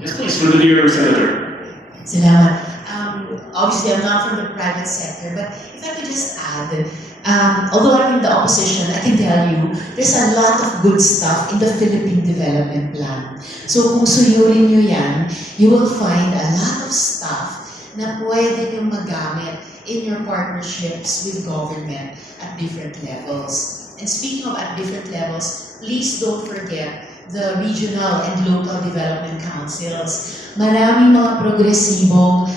Yes, please, for the dear Senator. Salamat. Obviously, I'm not from the private sector, but if I could just add, although I'm in the opposition, I can tell you, there's a lot of good stuff in the Philippine Development Plan. So kung suyurin nyo yan, you will find a lot of stuff na pwede nyo magamit in your partnerships with government at different levels. And speaking of at different levels, please don't forget the regional and local development councils. Maraming mga progresibong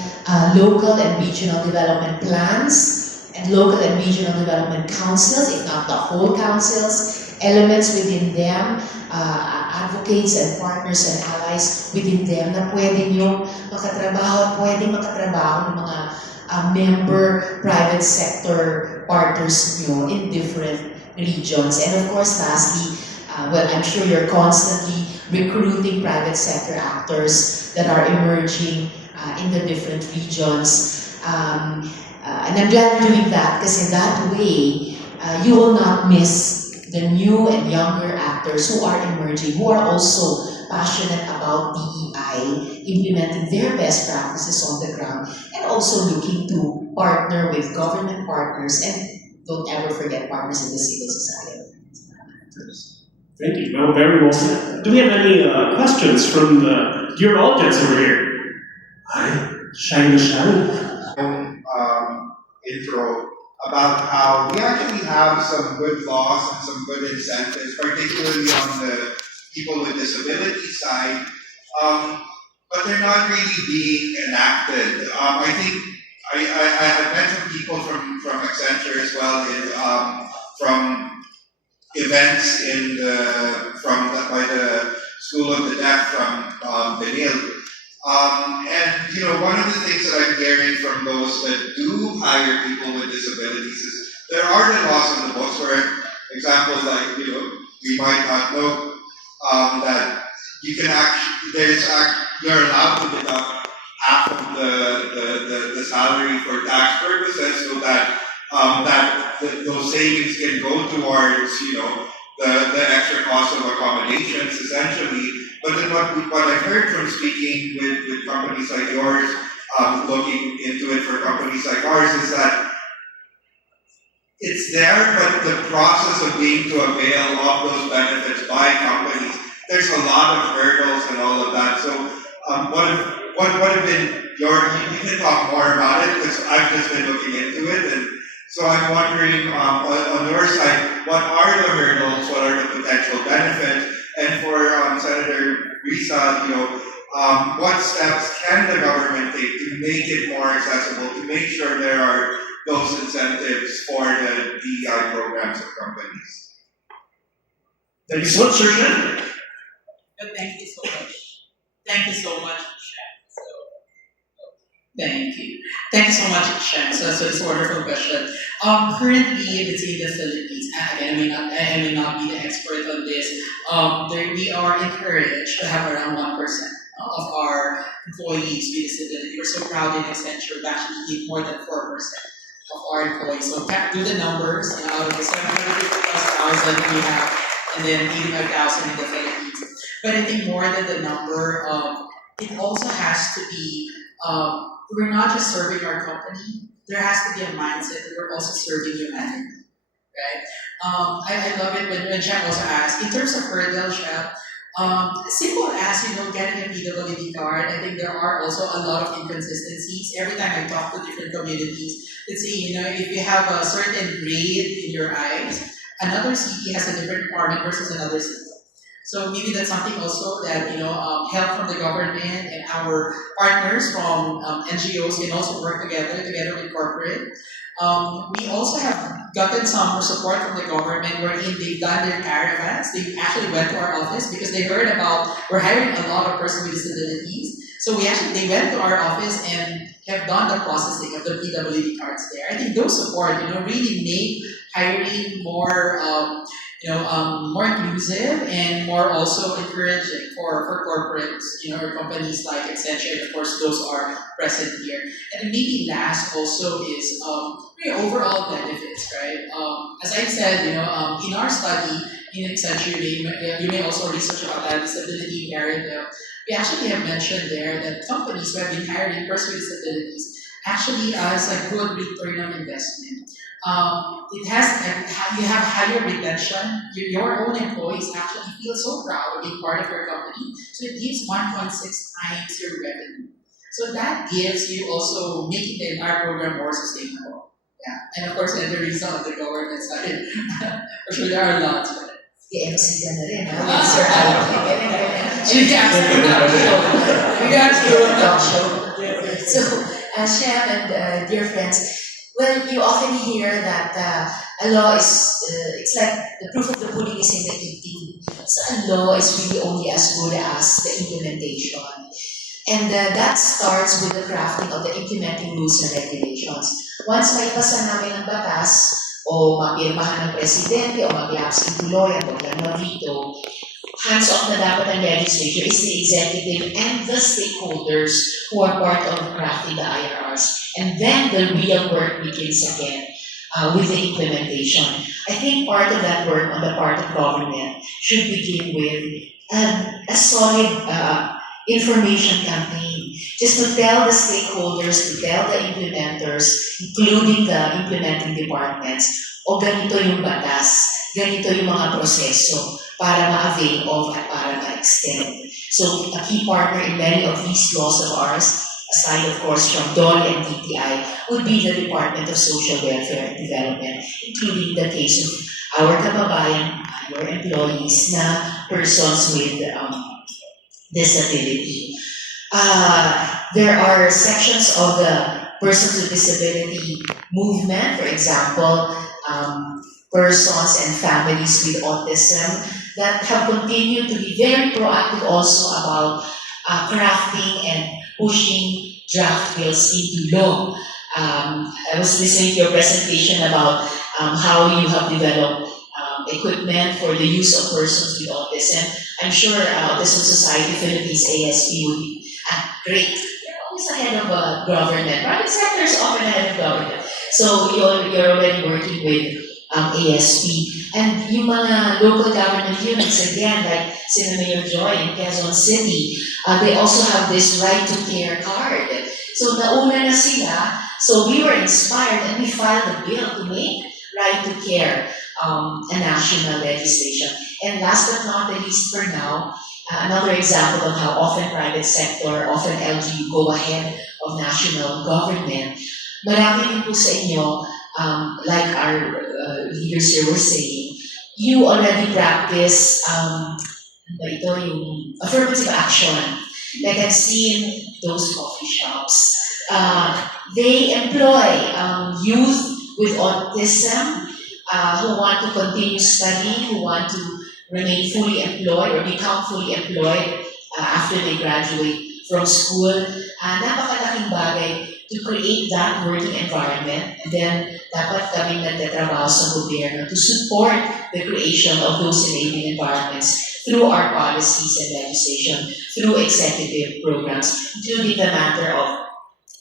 local and regional development plans and local and regional development councils, if not the whole councils, elements within them, advocates and partners and allies within them na pwede nyo makatrabaho, pwede makatrabaho ng mga member private sector partners nyo in different regions. And of course, lastly, well, I'm sure you're constantly recruiting private sector actors that are emerging in the different regions. And I'm glad you're doing that because in that way, you will not miss the new and younger actors who are emerging, who are also passionate about DEI, implementing their best practices on the ground, and also looking to partner with government partners, and don't ever forget partners in the civil society. Thank you. Well, very well said. Do we have any questions from your audience over here? Hi, shine. Intro about how we actually have some good laws and some good incentives, particularly on the people with disabilities side, but they're not really being enacted. I think I met some people from Accenture as well from events by the School of the Deaf from Benil. And one of the things that I'm hearing from those that do hire people with disabilities is there are the laws on the books. For examples, like we might not know that you can you're allowed to deduct half of the salary for tax purposes, so that those savings can go towards the extra cost of accommodations, essentially. But then what I've heard from speaking with companies like yours, looking into it for companies like ours, is that it's there, but the process of being to avail of those benefits by companies, there's a lot of hurdles and all of that. So what have been you can talk more about it, because I've just been looking into it, and so I'm wondering on your side, what are the hurdles, what are the potential benefits? And for Senator Risa, what steps can the government take to make it more accessible, to make sure there are those incentives for the DEI programs of companies? Thank you so much, Sir Shen. Thank you so much. Thank you so much, Shen. Thank you. Thank you so much, Shen. So it's a wonderful question. Currently, let's say the Philippines, again, I may not be the expert on this. We are encouraged to have around 1% of our employees with disability. We're so proud in Accenture to actually give more than 4% of our employees. So do the numbers, out of the 750,000 that we have, and then 85,000 in the Philippines. But I think more than the number, it also has to be, we're not just serving our company, there has to be a mindset that we're also serving humanity, right? I love it when Shep also asked, in terms of hurdle, Shep, simple as, getting a PWD card, I think there are also a lot of inconsistencies. Every time I talk to different communities, let's say, if you have a certain grade in your eyes, another city has a different requirement versus another city. So maybe that's something also that, help from the government and our partners from NGOs can also work together with corporate. We also have gotten some support from the government wherein they've done their caravans. They actually went to our office because they heard about, we're hiring a lot of persons with disabilities. So they went to our office and have done the processing of the PWD cards there. I think those support, really make hiring more, more inclusive and more also encouraging for corporates, or companies like Accenture, and of course those are present here. And then maybe last also is overall benefits, right? As I said, in our study, in Accenture, you may also research about that disability area. We actually have mentioned there that companies who have been hiring persons with disabilities actually has a good return on investment. It has you have higher retention. Your own employees actually feel so proud of being part of your company. So it gives 1.6 times your revenue. So that gives you also making the entire program more sustainable. Yeah, and of course, and the result of the government side. For sure, there are lots. The MC ka na rin, ha? With Sir Alvin. Regards to Talk show. So, Shem and dear friends, well, you often hear that a law is, it's like the proof of the pudding is in the eating. So a law is really only as good as the implementation. And that starts with the crafting of the implementing rules and regulations. Once may pasa namin ang batas, o mapirmahan ng presidente, o mag-lapse in tuloy, at wag lang mag-veto, hands-off na dapat ang legislature is the executive and the stakeholders who are part of crafting the IRRs. And then the real work begins again with the implementation. I think part of that work on the part of government should begin with a solid information campaign. Just to tell the stakeholders, to tell the implementers, including the implementing departments, o ganito yung batas, ganito yung mga proseso para ma-avail of at para ma-extend. So a key partner in many of these laws of ours, aside of course from DOLE and DTI, would be the Department of Social Welfare and Development, including the case of our kababayan, your employees na persons with disability. There are sections of the persons with disability movement, for example, persons and families with autism, that have continued to be very proactive also about crafting and pushing draft bills into law. I was listening to your presentation about how you have developed equipment for the use of persons with autism. I'm sure Autism Society Philippines ASP would be great. They're always ahead of government. Private sector is often ahead of government. So you're already working with ASP. And yung mga local government units, again, like Mayor Joy in Quezon City, they also have this right to care card. So nauna na sila, so we were inspired and we filed a bill to make right to care a national legislation. And last but not the least for now, another example of how often private sector, often LGU go ahead of national government. Marami din po sa inyo, like our leaders here were saying, you already practice yung affirmative action. Like I've seen those coffee shops. They employ youth with autism who want to continue studying, who want to remain fully employed or become fully employed after they graduate from school. Napakalaking bagay to create that working environment. And then, dapat kami nagtatrabaho sa gobyerno to support the creation of those enabling environments through our policies and legislation, through executive programs, including the matter of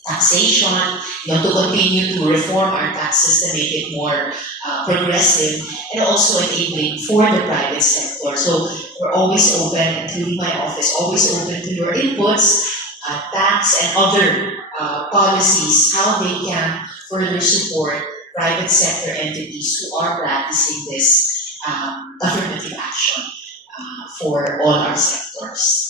taxation, to continue to reform our tax system, make it more progressive, and also enabling for the private sector. So we're always open, including my office, always open to your inputs, tax and other policies, how they can further support private sector entities who are practicing this affirmative action for all our sectors.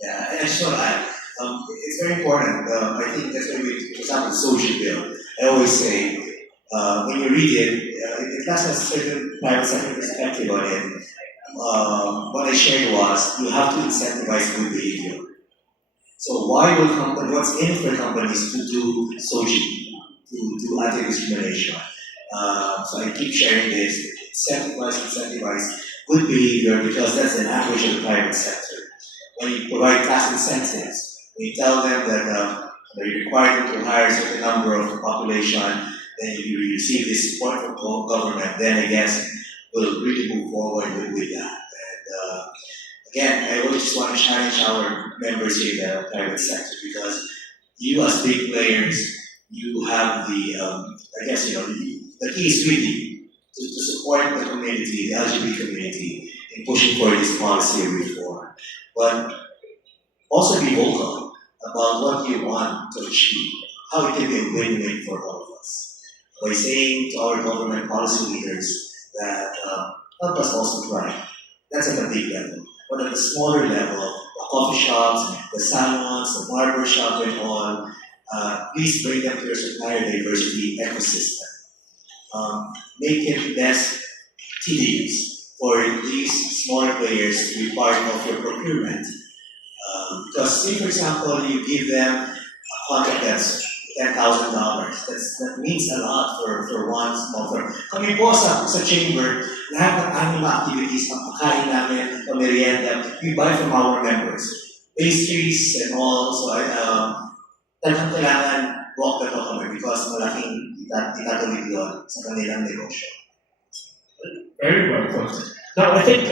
Yeah, I just want to add, it's very important. I think that's why we, for example, the social bill. I always say, when you read it has a certain private sector perspective on it. What I shared was, you have to incentivize good behavior. So why will what's in it for companies to do social, to do anti-discrimination? So I keep sharing this, incentivize good behavior, because that's the language of the private sector. When you provide tax incentives, when you tell them that you require them to hire a certain number of the population, then you receive this support from government, then I guess we'll really move forward with that. And again, I always just want to challenge our members here in the private sector, because you as big players, you have the, I guess, the key is really to support the community, the LGBT community, in pushing for this policy reform. But also be vocal about what you want to achieve, how it can be a win-win for all of us. By saying to our government policy leaders that help us also thrive. That's at the big level. But at the smaller level, the coffee shops, the salons, the barber shop and all, please bring them to your supplier diversity ecosystem. Make it less tedious for these smaller players to be part of your procurement. Because say for example, you give them a contract that's $10,000. That means a lot for one small firm. Kami po sa chamber, lahat ng annual activities, ang pagkain namin, ang merienda, we buy from our members. Pastries and all, so talagang kailangan walk the talk kami because malaking itatuloy doon sa kanilang negosyo. Very well put. Now, I think